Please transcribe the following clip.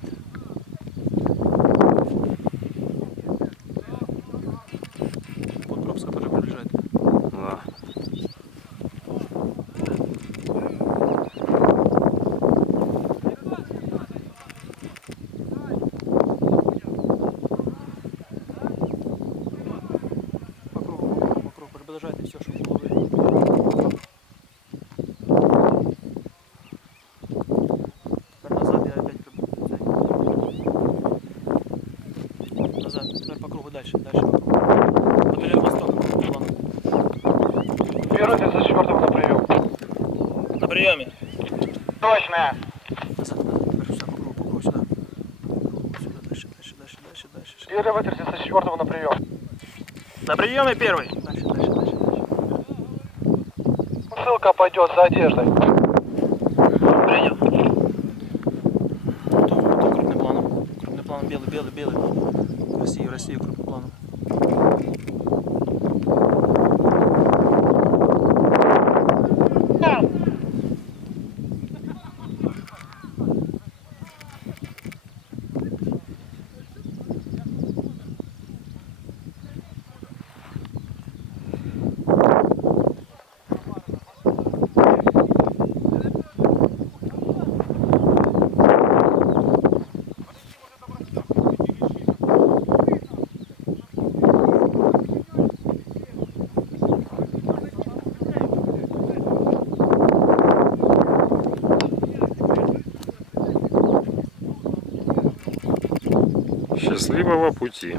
Тримайте. Подпропска тоже приближает. Да. По кругу, по кругу, по кругу. Приближайте все, щоб дальше, дальше. Подали восток. Первый 34 на прием. На приеме. Точно. Назад, назад, тепер все по кругу, по кругу сюди. По кругу, сюди, дальше, дальше, дальше, дальше, дальше. Первый 34 на прием. На приеме первый. Дальше, дальше, дальше, дальше. Ссылка пойдет за одеждой. Крупным планом белый, белый, белый. Счастливого пути.